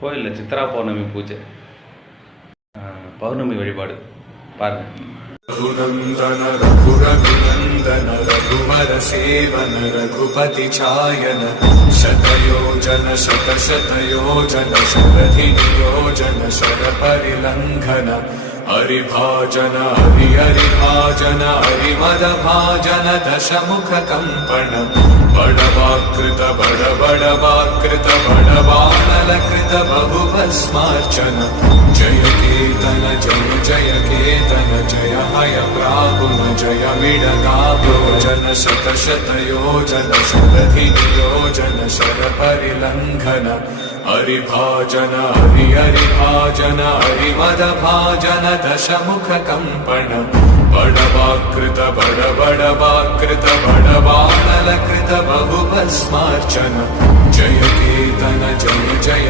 கோயிலில் சித்ரா பௌர்ணமி பூஜை, பௌர்ணமி வழிபாடு பாருங்கள். रघुनंदन रघुरघुनंदन रघुवर सेवन रघुपति चायन शतयोजन शतशतयोजन शरधियोजन शर परिलंघन हरिभाजन हरि हरिभाजन हरिमद भाजन दशमुख कंपन बड़वाकृत बड़वाकृत बड़वानलकृत बहुभस्मार्चन जय केतन जय केतन जय हय प्राहुन जय विडगाभोजन शतशतयोजन शरधियोजन शर परिलंघन हरिभाजन हरि हरिभाजन हरिमद भाजन दशमुख कंपन बड़वाकृत बड़वाकृत बड़वानलकृत बहुभस्मार्चन जय केतन जय